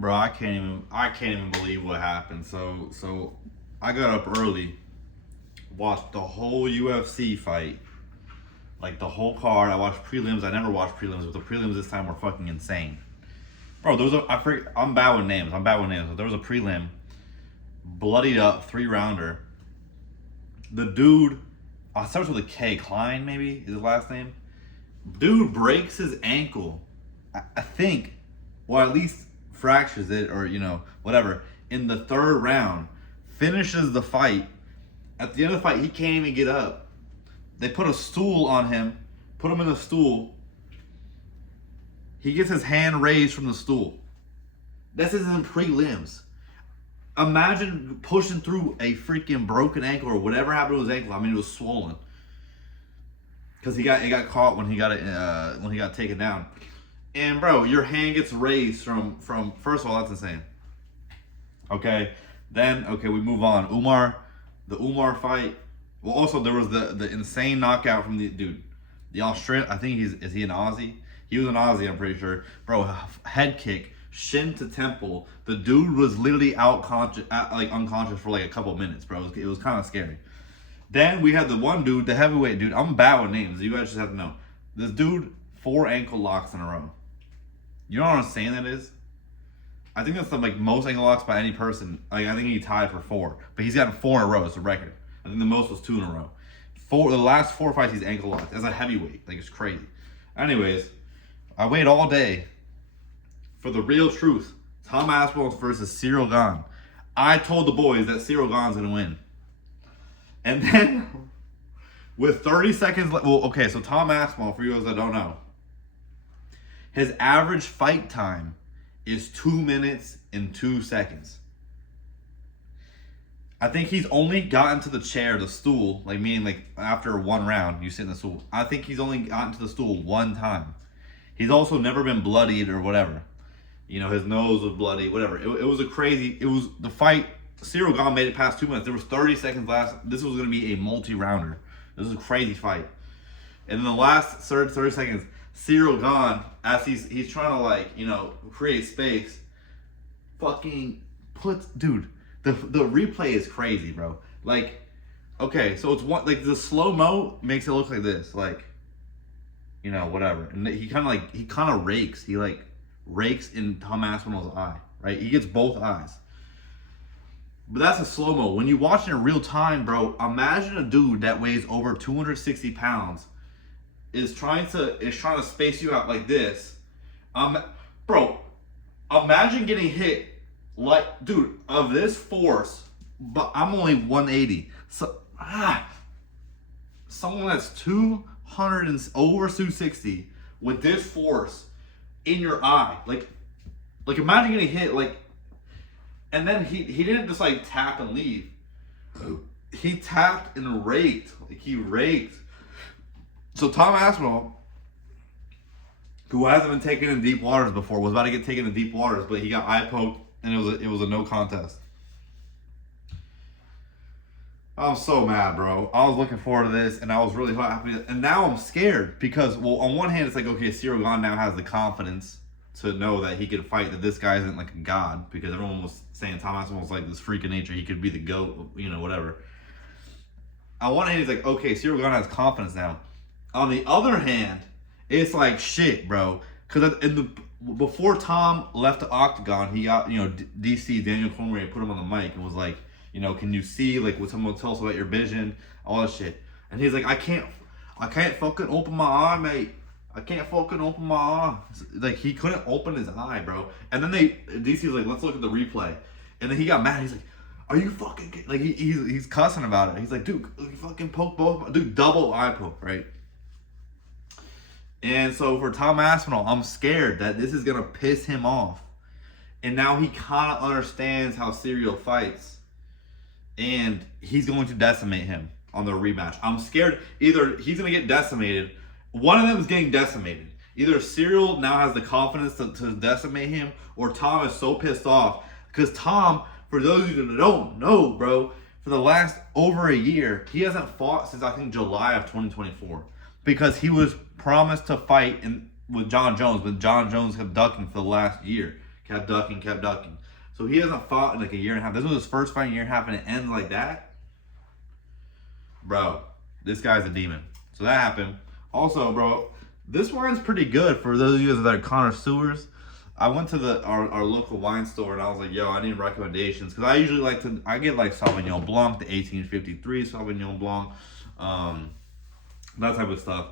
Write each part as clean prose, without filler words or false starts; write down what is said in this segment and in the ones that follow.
Bro, I can't even believe what happened. So I got up early, watched the whole UFC fight, like the whole card. I watched prelims. I never watched prelims, but the prelims this time were fucking insane. Bro, there was I'm bad with names. But there was a prelim, bloodied up 3-rounder. The dude, starts with a K. Klein, maybe is his last name. Dude breaks his ankle. I think, well, at least fractures it, or whatever. In the 3rd round, finishes the fight. At the end of the fight, he can't even get up. They put a stool on him, put him in the stool. He gets his hand raised from the stool. This isn't prelims. Imagine pushing through a freaking broken ankle or whatever happened to his ankle. I mean, it was swollen because it got caught when he got taken down. And bro, your hand gets raised from first of all, that's insane. Okay, then we move on. The Umar fight. Well, also there was the insane knockout from the Australian. I think is he an Aussie? He was an Aussie, I'm pretty sure. Bro, head kick, shin to temple. The dude was literally unconscious for like a couple minutes, bro. It was kind of scary. Then we had the one dude, the heavyweight dude. I'm bad with names. You guys just have to know. This dude, 4 ankle locks in a row. You know what I'm saying that is? I think that's the most ankle locks by any person. Like, I think he tied for 4, but he's gotten 4 in a row. It's a record. I think the most was 2 in a row. The last 4 fights he's ankle locked as a heavyweight. Like, it's crazy. Anyways, I wait all day for the real truth. Tom Aspinall versus Cyril Gane. I told the boys that Cyril Gane's gonna win. And then, with 30 seconds left, well, okay, so Tom Aspinall, for you guys that don't know, his average fight time is 2 minutes and 2 seconds. I think he's only gotten to the chair, the stool, meaning after 1 round, you sit in the stool. I think he's only gotten to the stool 1 time. He's also never been bloodied or whatever. His nose was bloody, whatever. It was the fight. Cyril Gane made it past 2 minutes. There was 30 seconds left. This was going to be a multi-rounder. This was a crazy fight. And in the last 30 seconds, Cyril Gane, as he's trying to create space, fucking puts, dude, the replay is crazy, bro. Okay, so it's the slow-mo makes it look like this, whatever. And he kind of rakes. He rakes in Tom Aspinall's eye, right? He gets both eyes. But that's a slow-mo. When you watch it in real time, bro, imagine a dude that weighs over 260 pounds is trying to space you out like this. Bro, imagine getting hit dude, of this force, but I'm only 180. So, someone that's 200 and over 260 with this force in your eye, imagine getting hit, and then he didn't just tap and leave. He tapped and raked, he raked. So Tom Aspinall, who hasn't been taken in deep waters before, was about to get taken in deep waters, but he got eye poked, and it was a no contest. I'm so mad, bro. I was looking forward to this, and I was really happy. And now I'm scared because, well, on one hand, it's okay, Cyril Gane now has the confidence to know that he could fight, that this guy isn't a god, because everyone was saying Tom Aspinall was this freak of nature. He could be the GOAT, whatever. On one hand, he's okay, Cyril Gane has confidence now. On the other hand, it's shit, bro. Because before Tom left the octagon, he got, DC, Daniel Cormier, put him on the mic and was can you see, would someone tell us about your vision, all that shit. And he's I can't fucking open my eye, mate. I can't fucking open my eye. He couldn't open his eye, bro. And then DC was let's look at the replay. And then he got mad. He's are you fucking he's cussing about it. He's dude, you fucking poke both, dude, double eye poke, right? And so for Tom Aspinall, I'm scared that this is gonna piss him off. And now he kind of understands how Cyril fights, and he's going to decimate him on the rematch. I'm scared either he's gonna get decimated. One of them is getting decimated. Either Cyril now has the confidence to decimate him, or Tom is so pissed off. Because Tom, for those of you that don't know, bro, for the last over a year, he hasn't fought since I think July of 2024. Because he was promised to fight with John Jones, but John Jones kept ducking for the last year. kept ducking, kept ducking. So he hasn't fought in like a year and a half. This was his first fight in a year and a half, and it ends like that. Bro, this guy's a demon. So that happened. Also, bro, this wine's pretty good for those of you that are connoisseurs. I went to our local wine store and I was like, yo, I need recommendations. Because I usually I get like Sauvignon Blanc, the 1853 Sauvignon Blanc, that type of stuff.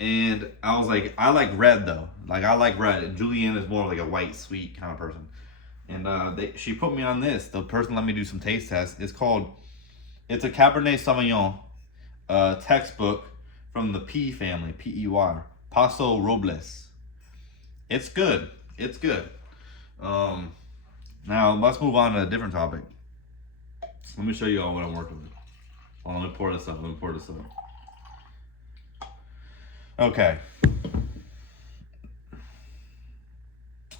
And I was like, I like red though. Like, I like red. And Julianne is more like a white, sweet kind of person. And she put me on this. The person let me do some taste tests. It's a Cabernet Sauvignon textbook from the P family, P-E-Y, Paso Robles. It's good. It's good. Now, let's move on to a different topic. Let me show you all what I'm working with. Hold on, let me pour this up. Okay.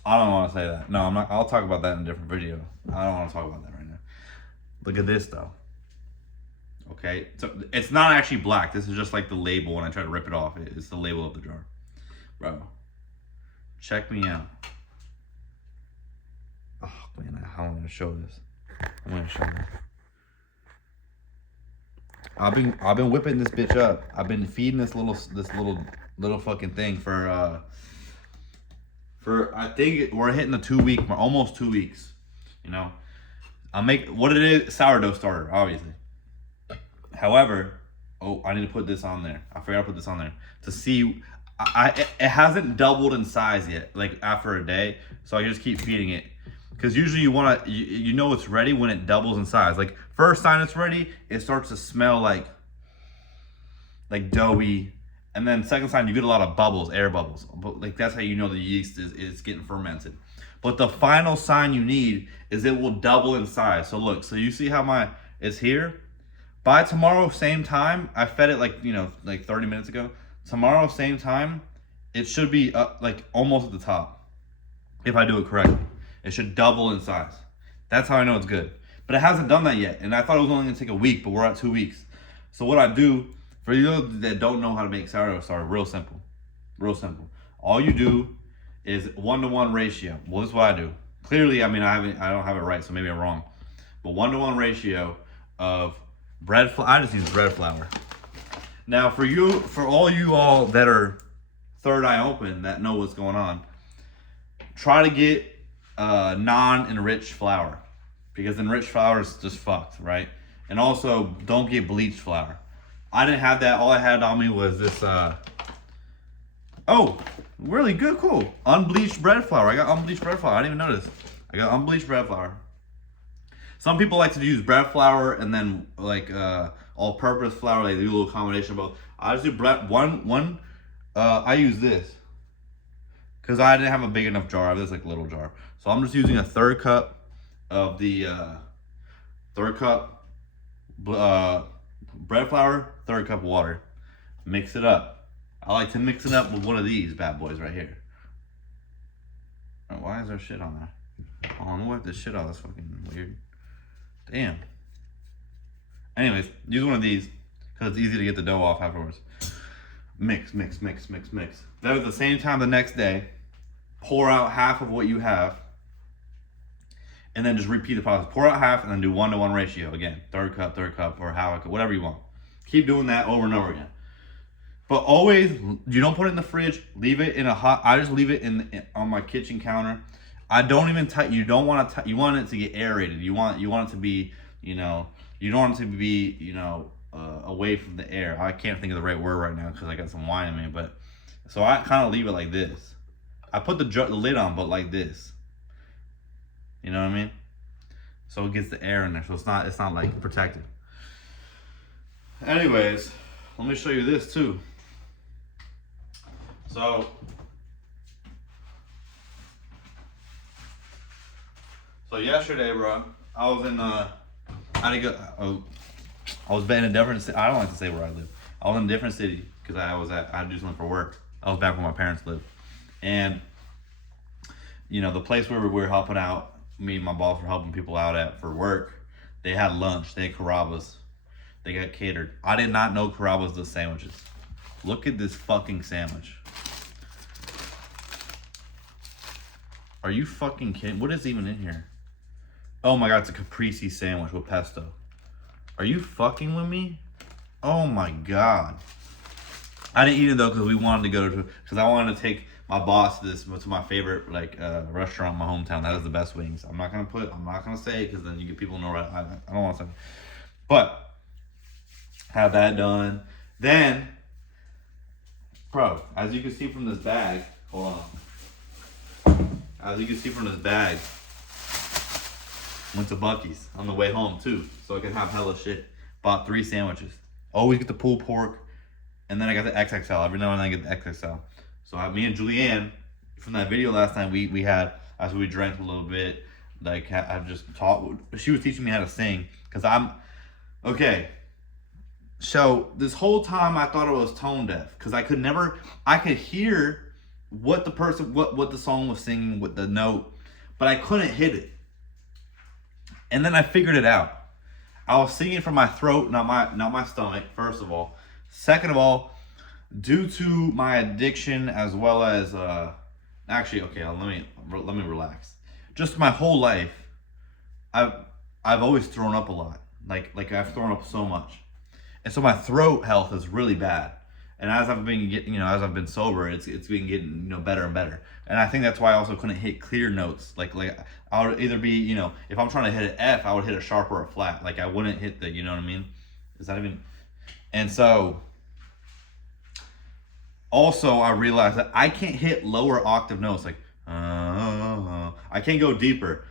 I don't want to say that. No, I'm not. I'll talk about that in a different video. I don't want to talk about that right now. Look at this, though. Okay, so it's not actually black. This is just like the label. When I try to rip it off, it's the label of the jar. Bro, check me out. Oh man, how am I gonna show this? I'm gonna show you. I've been whipping this bitch up. I've been feeding this little fucking thing for I think we're hitting the 2 week, almost 2 weeks. You know, what it is, sourdough starter, obviously. However, oh, I need to put this on there. I forgot to put this on there to see. It hasn't doubled in size yet, like after a day. So I just keep feeding it, because usually you know it's ready when it doubles in size. Like first sign it's ready, it starts to smell like doughy, and then second sign you get a lot of bubbles, air bubbles. But like that's how you know the yeast is getting fermented. But the final sign you need is it will double in size. So look, so you see how it's here. By tomorrow, same time, I fed it like 30 minutes ago. Tomorrow, same time, it should be up like almost at the top. If I do it correctly, it should double in size. That's how I know it's good. But it hasn't done that yet. And I thought it was only gonna take a week, but we're at 2 weeks. So what I do, for you that don't know how to make sourdough starter, real simple. All you do is 1-to-1 ratio. Well, this is what I do. Clearly, I mean, I don't have it right, so maybe I'm wrong. But 1-to-1 ratio of bread flour. I just use bread flour. Now, for all you all that are third eye open, that know what's going on, try to get non-enriched flour, because enriched flour is just fucked, right? And also, don't get bleached flour. I didn't have that. All I had on me was this. Oh, really good, cool. Unbleached bread flour. I got unbleached bread flour. I didn't even notice. I got unbleached bread flour. Some people like to use bread flour and then like all-purpose flour. They do a little combination of both. I just do bread. I use this because I didn't have a big enough jar. I have this like little jar, so I'm just using a 1/3 cup of the 1/3 cup bread flour, 1/3 cup water. Mix it up. I like to mix it up with one of these bad boys right here. Oh, why is there shit on there? Oh, I'm gonna wipe this shit out. That's fucking weird. Damn. Anyways, use one of these because it's easy to get the dough off afterwards. Mix. Then at the same time the next day, pour out half of what you have, and then just repeat the process. Pour out half and then do 1-to-1 ratio again. 1/3 cup, or whatever you want. Keep doing that over and over again. But always, you don't put it in the fridge. Leave it in I just leave it on my kitchen counter. I don't even you don't want to you want it to get aerated. You want it to be, you don't want it to be, away from the air. I can't think of the right word right now because I got some wine in me, but so I kind of leave it like this. I put the lid on, but like this. You know what I mean? So it gets the air in there, so it's not like protected. Anyways, let me show you this too. So yesterday, bro, I was in I was in a different city. I don't like to say where I live. I was in a different city because I had to do something for work. I was back where my parents live, and the place where we were helping out, me and my boss were helping people out at for work. They had lunch. They had Carrabba's. They got catered. I did not know Carrabba's does sandwiches. Look at this fucking sandwich. Are you fucking kidding? What is even in here? Oh my god, it's a caprese sandwich with pesto. Are you fucking with me? Oh my god. I didn't eat it though because we wanted to go to, because I wanted to take my boss to my favorite like restaurant in my hometown. That is the best wings. I'm not gonna say it because then you get people know right. I don't want to say. But have that done. Then, bro, as you can see from this bag, hold on. As you can see from this bag, went to Buc-ee's on the way home too, so I could have hella shit. Bought 3 sandwiches. Always get the pulled pork, and then I got the XXL. Every now and then I get the XXL. So me and Julianne, from that video last time, we had, as we drank a little bit, like I just taught, she was teaching me how to sing, because okay. So this whole time I thought I was tone deaf, because I could hear what the song was singing with the note, but I couldn't hit it. And then I figured it out. I was singing from my throat, not my stomach, first of all. Second of all, due to my addiction, as well as actually, okay, let me relax. Just my whole life, I've always thrown up a lot. Like I've thrown up so much, and so my throat health is really bad. And as I've been sober, it's been getting better and better. And I think that's why I also couldn't hit clear notes. Like I would either be if I'm trying to hit an F, I would hit a sharp or a flat. Like I wouldn't hit the what I mean? Is that even? And so also I realized that I can't hit lower octave notes like I can't go deeper,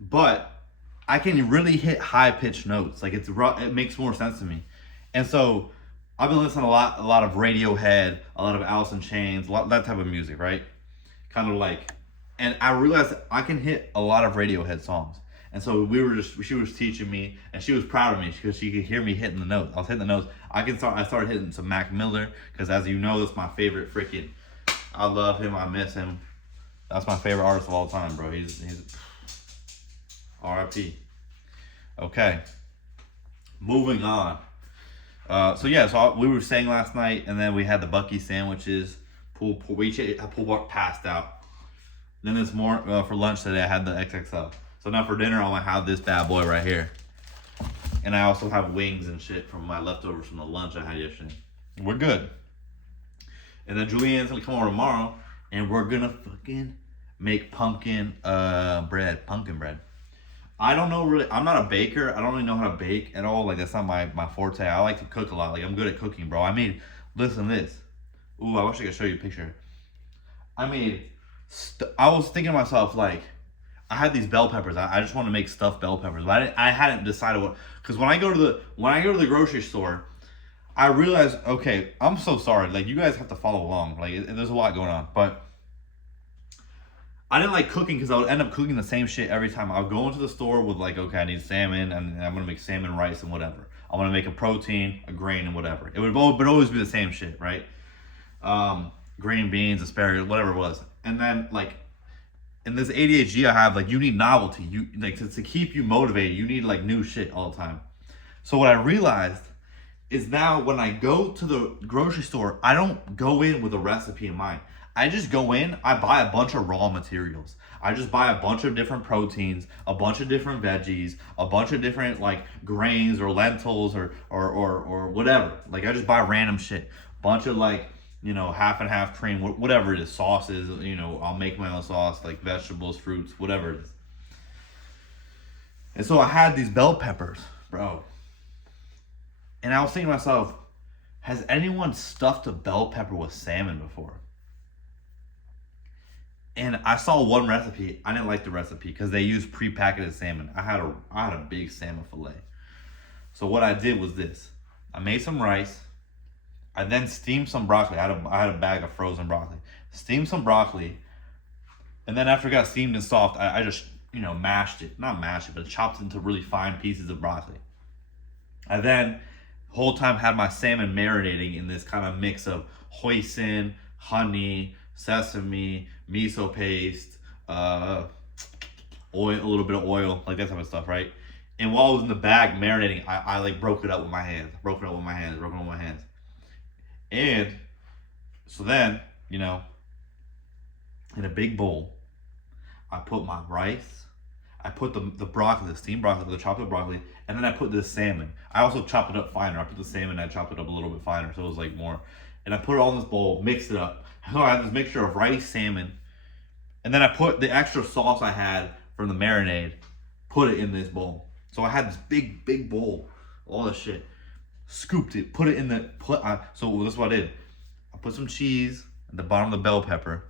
but I can really hit high pitched notes. Like it makes more sense to me. And so I've been listening a lot of Radiohead, a lot of Alice in Chains, that type of music, right? Kind of like, and I realized that I can hit a lot of Radiohead songs. And so she was teaching me, and she was proud of me because she could hear me hitting the notes. I was hitting the notes. I started hitting some Mac Miller, because as you know, that's my favorite freaking, I love him, I miss him. That's my favorite artist of all time, bro. He's R.I.P. Okay. Moving on. So we were saying last night, and then we had the Buc-ee's sandwiches. We each had pulled pork passed out. Then this morning for lunch today, I had the XXL. So now for dinner, I'm gonna have this bad boy right here. And I also have wings and shit from my leftovers from the lunch I had yesterday. We're good. And then Julianne's gonna come over tomorrow, and we're gonna fucking make pumpkin bread. I don't know really. I'm not a baker. I don't really know how to bake at all. Like that's not my forte. I like to cook a lot. Like I'm good at cooking, bro. Listen to this. Ooh, I wish I could show you a picture. I was thinking to myself, like, I had these bell peppers. I just want to make stuffed bell peppers, but I hadn't decided what. Because when I go to the grocery store, I realized, okay, I'm so sorry. Like you guys have to follow along. Like there's a lot going on, but I didn't like cooking because I would end up cooking the same shit every time. I would go into the store with like, okay, I need salmon, and I'm gonna make salmon rice and whatever. I'm gonna make a protein, a grain, and whatever. It would always be the same shit, right? Green beans, asparagus, whatever it was. And then like in this ADHD I have, like you need novelty. You like to keep you motivated. You need like new shit all the time. So what I realized is now when I go to the grocery store, I don't go in with a recipe in mind. I just go in, I buy a bunch of raw materials. I just buy a bunch of different proteins, a bunch of different veggies, a bunch of different like grains or lentils or whatever. Like I just buy random shit. Bunch of like, half and half cream, whatever it is, sauces, I'll make my own sauce, like vegetables, fruits, whatever it is. And so I had these bell peppers, bro. And I was thinking to myself, has anyone stuffed a bell pepper with salmon before? And I saw one recipe. I didn't like the recipe because they used prepackaged salmon. I had a big salmon fillet. So what I did was this. I made some rice. I then steamed some broccoli. I had a bag of frozen broccoli. Steamed some broccoli. And then after it got steamed and soft, I just, mashed it. Not mashed it, but chopped it into really fine pieces of broccoli. I then, the whole time, had my salmon marinating in this kind of mix of hoisin, honey, sesame, miso paste, oil, a little bit of oil, like that type of stuff, right? And while it was in the bag marinating, I like broke it up with my hands. And so then, in a big bowl, I put my rice, I put the broccoli, the steamed broccoli, the chopped up broccoli, and then I put this salmon. I also chopped it up finer. I put the salmon, I chopped it up a little bit finer, so it was like more. And I put it all in this bowl, mixed it up. So I had this mixture of rice, salmon, and then I put the extra sauce I had from the marinade, put it in this bowl. So I had this big bowl, all this shit. Scooped it, put it in the, so this is what I did. I put some cheese at the bottom of the bell pepper,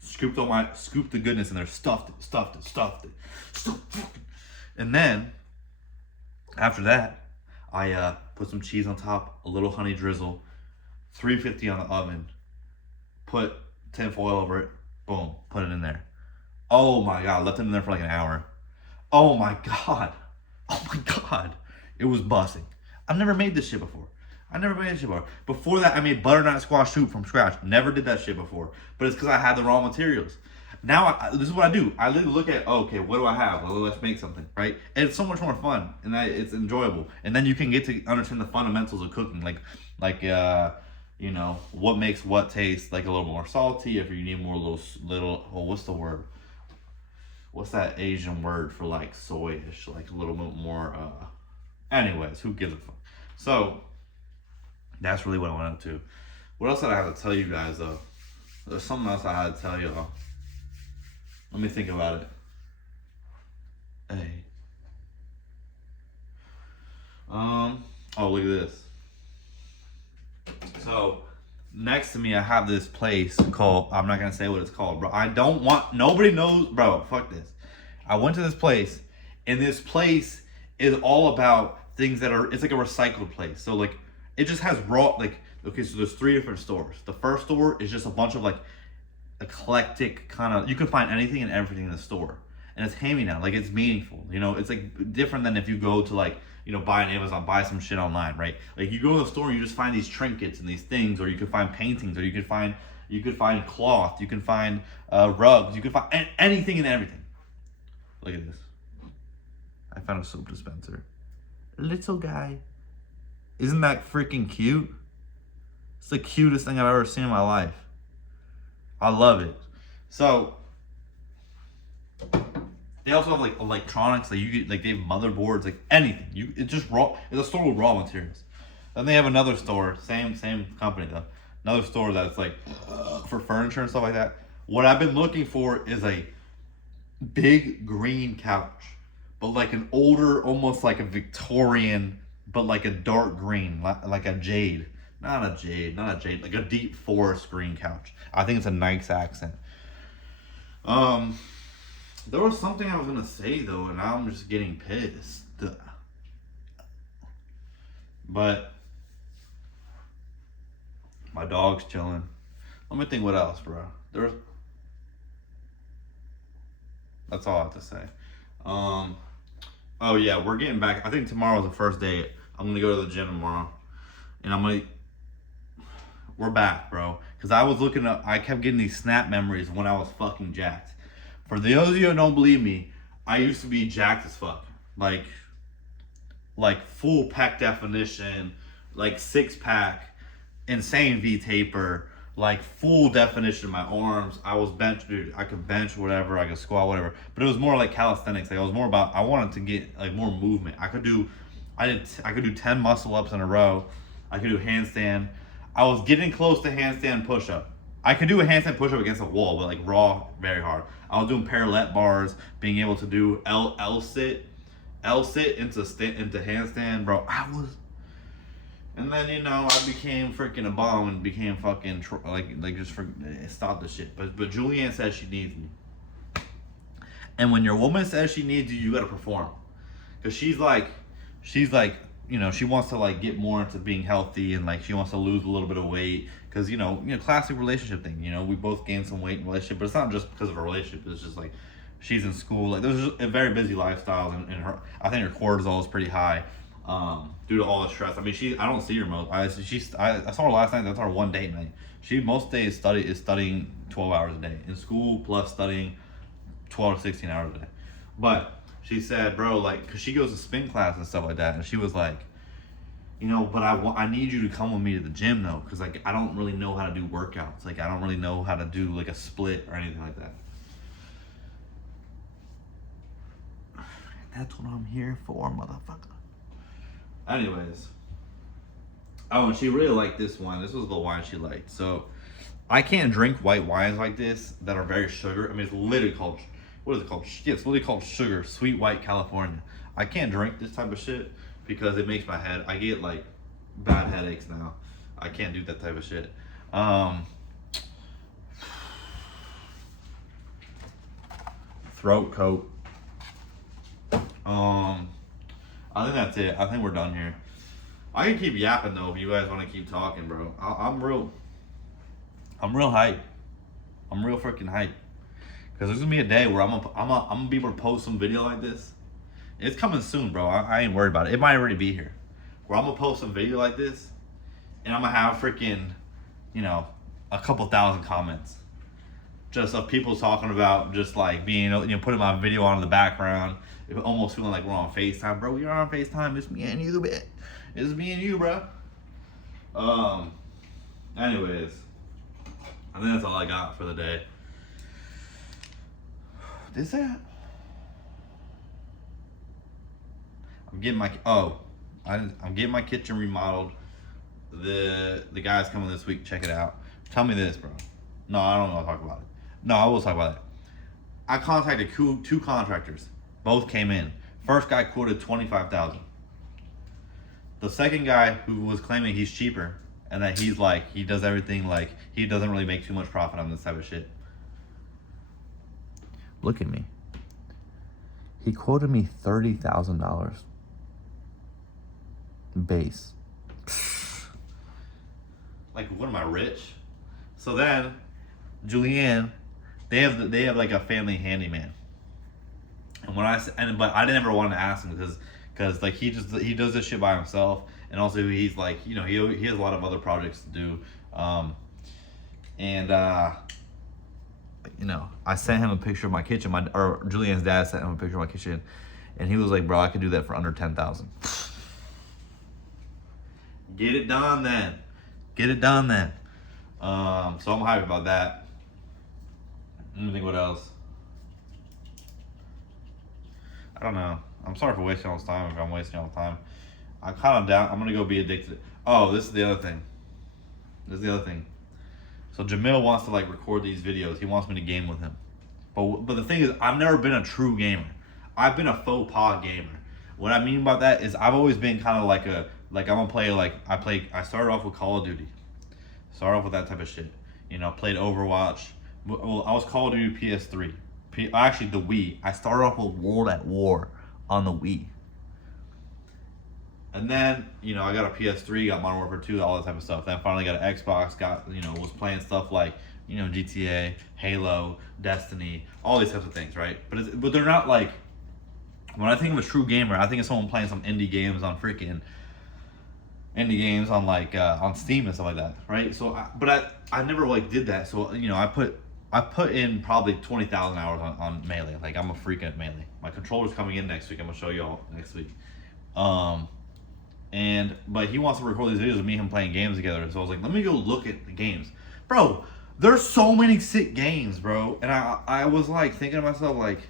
scooped the goodness in there, stuffed it. And then, after that, I put some cheese on top, a little honey drizzle, 350 on the oven, put tin foil over it, boom, put it in there. Oh my God, left it in there for like an hour. Oh my God, it was busting. I've never made this shit before. Before that, I made butternut squash soup from scratch. Never did that shit before. But it's because I had the raw materials. Now, this is what I do. I literally look at, okay, what do I have? Well, let's make something, right? And it's so much more fun, and it's enjoyable. And then you can get to understand the fundamentals of cooking, like you know, what makes what taste like a little more salty. If you need more little, oh, what's the word? What's that Asian word for like soyish? Like a little bit more. Anyways, who gives a fuck? So that's really what I went up to. What else did I have to tell you guys though? There's something else I had to tell y'all. Let me think about it. Hey. Oh, look at this. So next to me I have this place called, I'm not gonna say what it's called, bro. Nobody knows, bro, fuck this. I went to this place, and this place is all about things that are, it's like a recycled place. So like, it just has raw, like, okay, so there's 3 different stores. The first store is just a bunch of like eclectic kind of, you can find anything and everything in the store. And it's hand-me-down, like it's meaningful, you know? It's like different than if you go to like, you know, buy on Amazon, buy some shit online, right? Like you go to the store and you just find these trinkets and these things, or you could find paintings, or you could find cloth, you can find rugs, you can find anything and everything. Look at this. I found a soap dispenser. Little guy. Isn't that freaking cute? It's the cutest thing I've ever seen in my life. I love it. So they also have like electronics, like you get, like they have motherboards, like anything. It's just raw. It's a store with raw materials. Then they have another store, same company though. Another store that's like for furniture and stuff like that. What I've been looking for is a big green couch, but like an older, almost like a Victorian, but like a dark green, like a jade. Not a jade, like a deep forest green couch. I think it's a nice accent. There was something I was gonna say though, and now I'm just getting pissed. But my dog's chilling. Let me think what else, bro. That's all I have to say. Oh yeah, we're getting back. I think tomorrow's the first day. I'm gonna go to the gym tomorrow, and we're back, bro. Cause I kept getting these snap memories when I was fucking jacked. For those of you who don't believe me, I used to be jacked as fuck. Like full pec definition, like 6-pack, insane V taper, like full definition of my arms. I was dude, I could bench whatever, I could squat whatever. But it was more like calisthenics. Like it was more about, I wanted to get like more movement. I could do 10 muscle ups in a row. I could do handstand. I was getting close to handstand push-up. I could do a handstand push-up against a wall, but like raw, very hard. I was doing parallel bars, being able to do L sit into handstand, bro. And then I became freaking a bum and became fucking stop the shit. But Julianne says she needs me, and when your woman says she needs you, you gotta perform, cause she's like, she wants to like get more into being healthy, and like she wants to lose a little bit of weight, cause classic relationship thing. We both gained some weight in a relationship, but it's not just because of a relationship. It's just like she's in school. Like there's just a very busy lifestyle, and I think her cortisol is pretty high, due to all the stress. I mean, I don't see her most. I saw her last night. That's our one date night. She most days is studying 12 hours a day in school, plus studying 12 to 16 hours a day. But she said, bro, like, cause she goes to spin class and stuff like that, and she was like, but I need you to come with me to the gym though, cause like I don't really know how to do workouts. Like I don't really know how to do like a split or anything like that. That's what I'm here for, motherfucker. Anyways. Oh, and she really liked this wine. This was the wine she liked. So, I can't drink white wines like this that are very sugar. I mean, it's literally called, what is it called? Yeah, it's literally called sugar, sweet white California. I can't drink this type of shit because it makes my head, I get like bad headaches now. I can't do that type of shit. Throat coat. I think that's it. I think we're done here. I can keep yapping though if you guys want to keep talking, bro. I'm real hype. I'm real freaking hype. Cause there's gonna be a day where I'm gonna be able to post some video like this. It's coming soon, bro. I ain't worried about it. It might already be here. Where I'm gonna post some video like this, and I'm gonna have freaking, you know, a couple thousand comments, just of people talking about just like being, you know, putting my video on in the background, almost feeling like we're on FaceTime, bro. You're on FaceTime. It's me and you, bitch. It's me and you, bro. Anyways, I think that's all I got for the day. Is that? I'm getting my I'm getting my kitchen remodeled. The guy's coming this week. Check it out. Tell me this, bro. No, I don't want to talk about it. No, I will talk about it. I contacted two contractors. Both came in. First guy quoted $25,000. The second guy who was claiming he's cheaper and that he's like, he does everything like, he doesn't really make too much profit on this type of shit. Look at me. He quoted me $30,000 base. Like, what am I, rich? So then, Julianne, they have like a family handyman. And but I never wanted to ask him because like he does this shit by himself, and also he's like, you know, he has a lot of other projects to do, you know, I sent him a picture of my kitchen. Or Julianne's dad sent him a picture of my kitchen, and he was like, "Bro, I could do that for under $10,000." Get it done then. Get it done then. So I'm happy about that. Let me think what else. I don't know. I'm sorry for wasting all this time if I'm wasting all the time. I'm kind of down. I'm gonna go be addicted. Oh, this is the other thing. So Jamil wants to like record these videos. He wants me to game with him. But the thing is, I've never been a true gamer. I've been a faux pas gamer. What I mean by that is I've always been kind of like I'm gonna play I started off with Call of Duty. Started off with that type of shit. You know, played Overwatch. Well, I was Call of Duty PS3. Actually, the Wii. I started off with World at War on the Wii. And then, you know, I got a PS3, got Modern Warfare 2, all that type of stuff. Then finally got an Xbox, was playing stuff like, you know, GTA, Halo, Destiny, all these types of things, right? But they're not like, when I think of a true gamer, I think of someone playing some indie games on like on Steam and stuff like that, right? So, I never like did that. So, you know, I put in probably 20,000 hours on Melee. Like, I'm a freak at Melee. My controller's coming in next week. I'm gonna show y'all next week. But he wants to record these videos of me and him playing games together. So I was like, let me go look at the games, bro. There's so many sick games, bro. And I was like thinking to myself, like,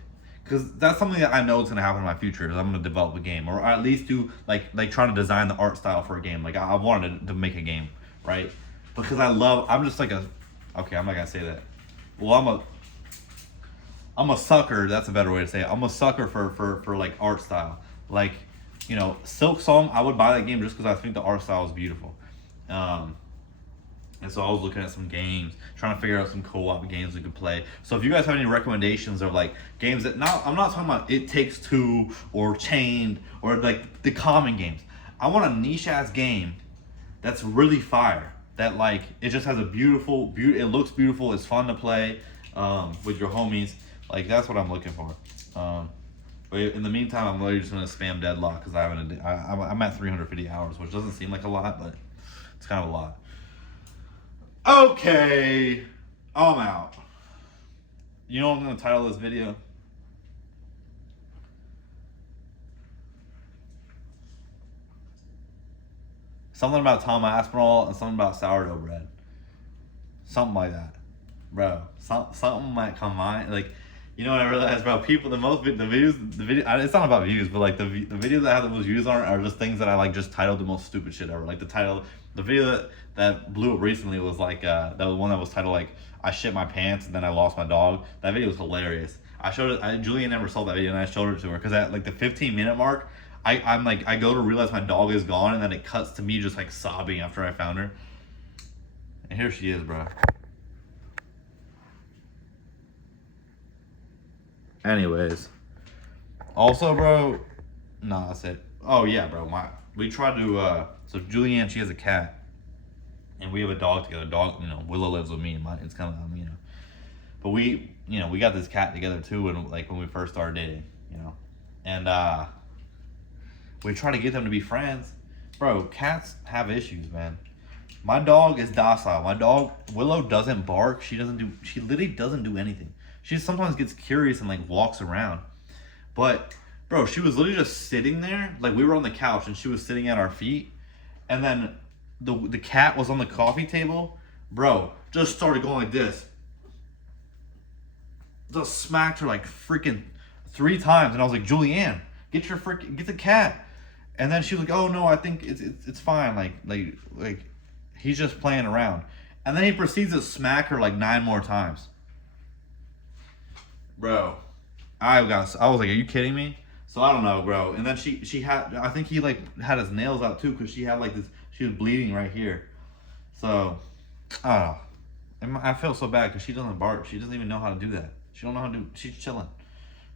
because that's something that I know is gonna happen in my future. Is I'm gonna develop a game, or at least do like trying to design the art style for a game. Like I wanted to make a game, right? Because I'm just like okay, I'm not gonna say that. Well, I'm a sucker. That's a better way to say it. I'm a sucker for like art style. Like, you know, Silk Song, I would buy that game just because I think the art style is beautiful. And so I was looking at some games, trying to figure out some co-op games we could play. So if you guys have any recommendations of like games I'm not talking about It Takes Two or Chained or like the common games. I want a niche ass game that's really fire. That like it just has a beautiful, it looks beautiful. It's fun to play with your homies. Like that's what I'm looking for. But in the meantime, I'm literally just gonna spam Deadlock because I'm at 350 hours, which doesn't seem like a lot, but it's kind of a lot. Okay, I'm out. You know what I'm gonna title this video? Something about Tom Aspinall and something about sourdough bread. Something like that, bro. Something might come mind. Like, You know what I realized, bro? People, the video. It's not about views, but like the videos that have the most views on are just things that I like just titled the most stupid shit ever. Like the video that blew up recently was like that was one that was titled like I shit my pants and then I lost my dog. That video was hilarious. I showed it. Julian never saw that video and I showed it to her because at like the 15-minute mark, I'm like I go to realize my dog is gone and then it cuts to me just like sobbing after I found her. And here she is, bro. Anyways, also, bro, no, that's it. Oh yeah, bro, we tried to. So Julianne, she has a cat, and we have a dog together. Dog, Willow lives with me, and it's kind of But we got this cat together too, when we first started dating, and we try to get them to be friends. Bro, cats have issues, man. My dog is docile. My dog Willow doesn't bark. She literally doesn't do anything. She sometimes gets curious and like walks around. But bro, she was literally just sitting there. Like we were on the couch and she was sitting at our feet. And then the cat was on the coffee table. Bro, just started going like this. Just smacked her like freaking 3 times. And I was like, Julianne, get the cat. And then she was like, oh no, I think it's fine. Like he's just playing around. And then he proceeds to smack her like 9 more times. Bro, I was like, are you kidding me? So I don't know, bro. And then she had, I think he like had his nails out too, because she had like this, she was bleeding right here. So I don't know. I feel so bad because she doesn't bark. She doesn't even know how to do that. She don't know how to do. She's chilling.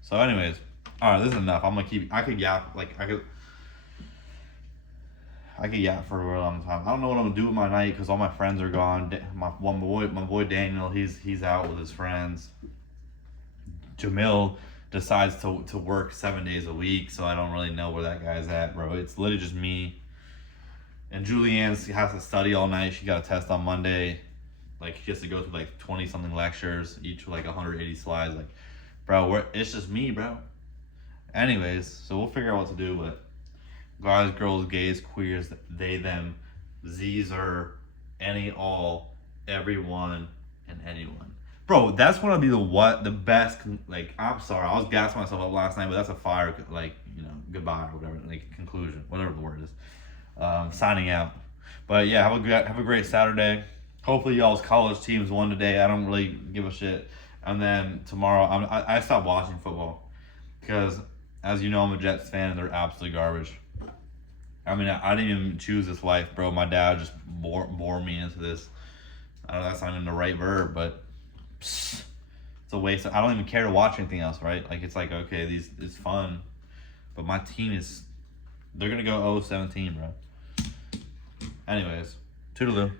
So anyways, all right, this is enough. I'm gonna keep. I could yap for a really long time. I don't know what I'm gonna do with my night because all my friends are gone. My boy Daniel, he's out with his friends. Jamil decides to work 7 days a week, so I don't really know where that guy's at, bro. It's literally just me. And Julianne has to study all night. She got a test on Monday. Like, she has to go through like 20-something lectures, each with like 180 slides. Like, bro, it's just me, bro. Anyways, so we'll figure out what to do, but guys, girls, gays, queers, they, them, Z's, er, any, all, everyone, and anyone. Bro, that's gonna be the best, like, I'm sorry, I was gassing myself up last night, but that's a fire, like, goodbye or whatever, like, conclusion, whatever the word is. Signing out. But yeah, have a great Saturday. Hopefully y'all's college teams won today. I don't really give a shit. And then tomorrow, I stopped watching football because, as you know, I'm a Jets fan and they're absolutely garbage. I mean, I didn't even choose this life, bro. My dad just bore me into this. I don't know, that's not even the right verb, but it's a waste. I don't even care to watch anything else, right? Like, it's like, okay, it's fun, but my team they're gonna go 0-17, bro. Anyways, toodaloo.